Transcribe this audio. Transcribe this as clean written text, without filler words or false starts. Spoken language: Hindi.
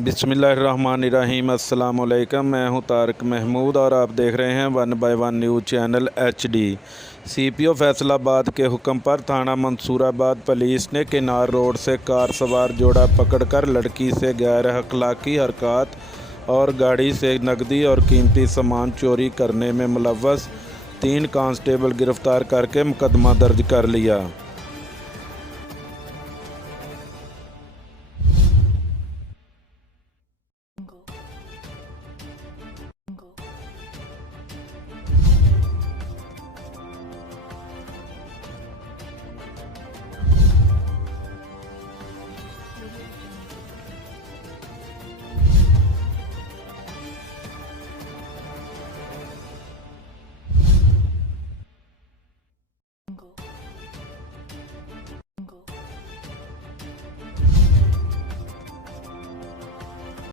बिस्मिल्लाहिर्रहमानिर्रहीम। अस्सलाम वालेकुम। मैं हूं तारिक महमूद और आप देख रहे हैं 1 bye 1 news channel HD। CPO Faisalabad के हुक्म पर थाना मंसूराबाद पुलिस ने किनार रोड से कार सवार जोड़ा पकड़कर लड़की से गैर अखलाकी हरकत और गाड़ी से नकदी और कीमती सामान चोरी करने में मुलव्वस 3 कांस्टेबल गिरफ्तार करके मुकदमा दर्ज कर लिया।